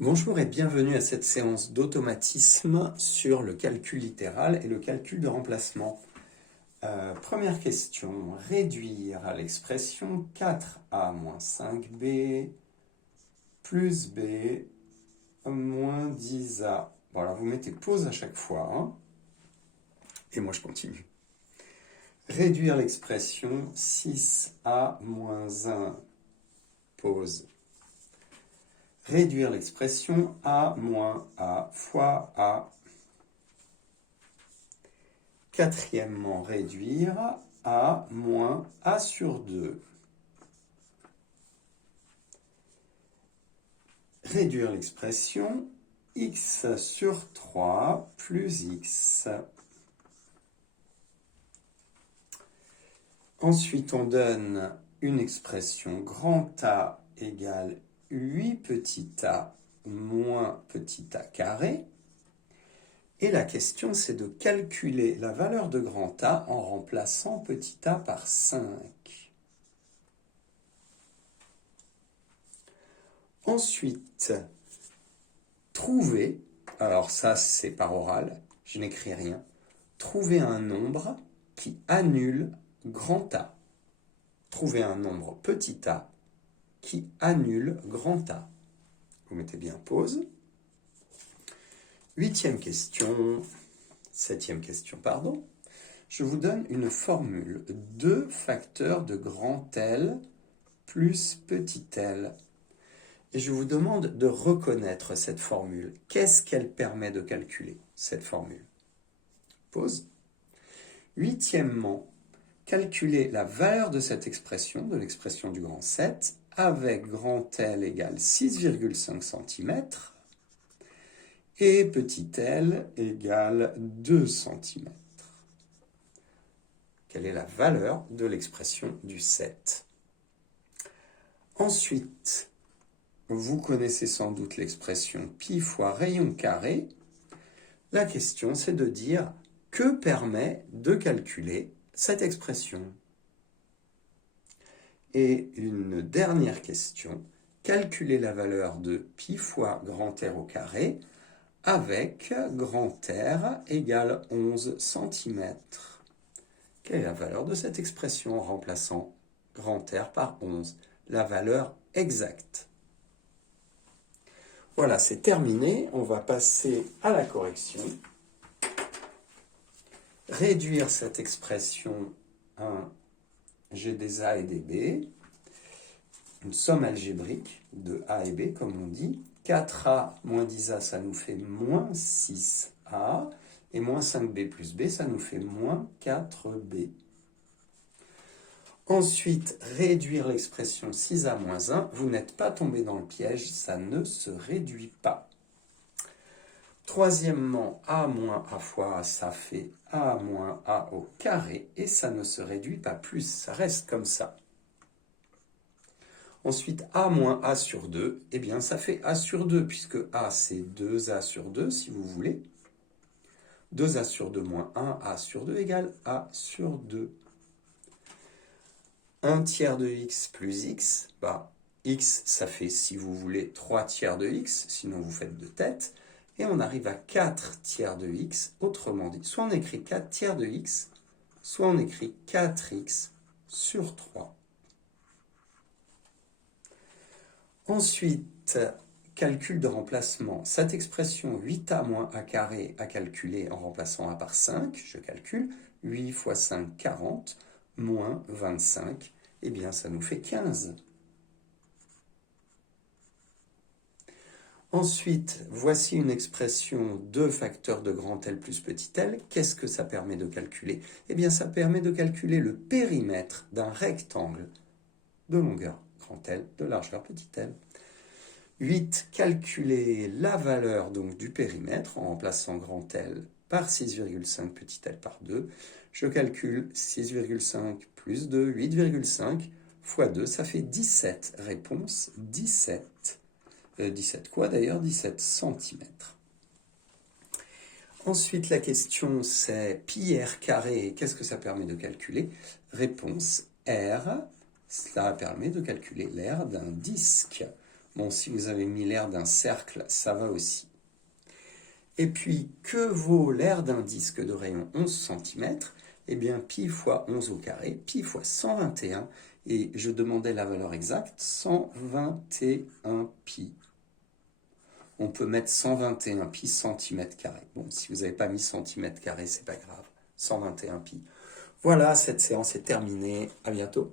Bonjour et bienvenue à cette séance d'automatisme sur le calcul littéral et le calcul de remplacement. Première question, réduire à l'expression 4a moins 5b plus b moins 10a. Bon, alors vous mettez pause à chaque fois, hein, et moi je continue. Réduire l'expression 6a moins 1, pause. Réduire l'expression a moins a fois a. Quatrièmement, réduire a moins a sur 2. Réduire l'expression x sur 3 plus x. Ensuite, on donne une expression grand A égale 8 petit a moins petit a carré. Et la question, c'est de calculer la valeur de grand A en remplaçant petit a par 5. Ensuite, trouver, alors ça c'est par oral, je n'écris rien, trouver un nombre qui annule grand A. Trouver un nombre petit a qui annule grand A. Vous mettez bien pause. Septième question, pardon. Je vous donne une formule. 2 facteurs de grand L plus petit l. Et je vous demande de reconnaître cette formule. Qu'est-ce qu'elle permet de calculer, cette formule? Pause. Huitièmement, calculer la valeur de cette expression, de l'expression du grand 7, avec grand L égale 6,5 cm et petit l égale 2 cm. Quelle est la valeur de l'expression du 7? Ensuite, vous connaissez sans doute l'expression pi fois rayon carré. La question, c'est de dire que permet de calculer cette expression. Et une dernière question, calculer la valeur de pi fois grand R au carré avec grand R égale 11 cm. Quelle est la valeur de cette expression en remplaçant grand R par 11? La valeur exacte. Voilà, c'est terminé. On va passer à la correction. Réduire cette expression à j'ai des A et des B. Une somme algébrique de A et B, comme on dit. 4A moins 10A, ça nous fait moins 6A. Et moins 5B plus B, ça nous fait moins 4B. Ensuite, réduire l'expression 6A moins 1. Vous n'êtes pas tombé dans le piège, ça ne se réduit pas. Troisièmement, A moins A fois A, ça fait A moins A au carré. Et ça ne se réduit pas plus, ça reste comme ça. Ensuite, A moins A sur 2, eh bien ça fait A sur 2, puisque A c'est 2A sur 2, si vous voulez. 2A sur 2 moins 1A sur 2 égale A sur 2. 1 tiers de x plus x, x ça fait, si vous voulez, 3 tiers de x, sinon vous faites de tête. Et on arrive à 4 tiers de x, autrement dit, soit on écrit 4 tiers de x, soit on écrit 4x sur 3. Ensuite, calcul de remplacement. Cette expression 8a moins a carré à calculer en remplaçant a par 5, je calcule, 8 fois 5, 40, moins 25, eh bien ça nous fait 15. Ensuite, voici une expression 2 facteurs de grand L plus petit l. Qu'est-ce que ça permet de calculer? Eh bien ça permet de calculer le périmètre d'un rectangle de longueur grand L, de largeur petit l. 8. Calculer la valeur donc du périmètre en remplaçant grand L par 6,5 petit l par 2. Je calcule 6,5 plus 2, 8,5 fois 2, ça fait 17. Réponse 17. 17 quoi d'ailleurs? 17 cm. Ensuite, la question c'est pi r carré. Qu'est-ce que ça permet de calculer? Réponse R. Cela permet de calculer l'aire d'un disque. Bon, si vous avez mis l'aire d'un cercle, ça va aussi. Et puis, que vaut l'aire d'un disque de rayon 11 cm? Eh bien, pi fois 11 au carré, pi fois 121, et je demandais la valeur exacte, 121 pi. On peut mettre 121 pi centimètres carrés. Bon, si vous n'avez pas mis centimètres carrés, c'est pas grave. 121 pi. Voilà, cette séance est terminée. À bientôt.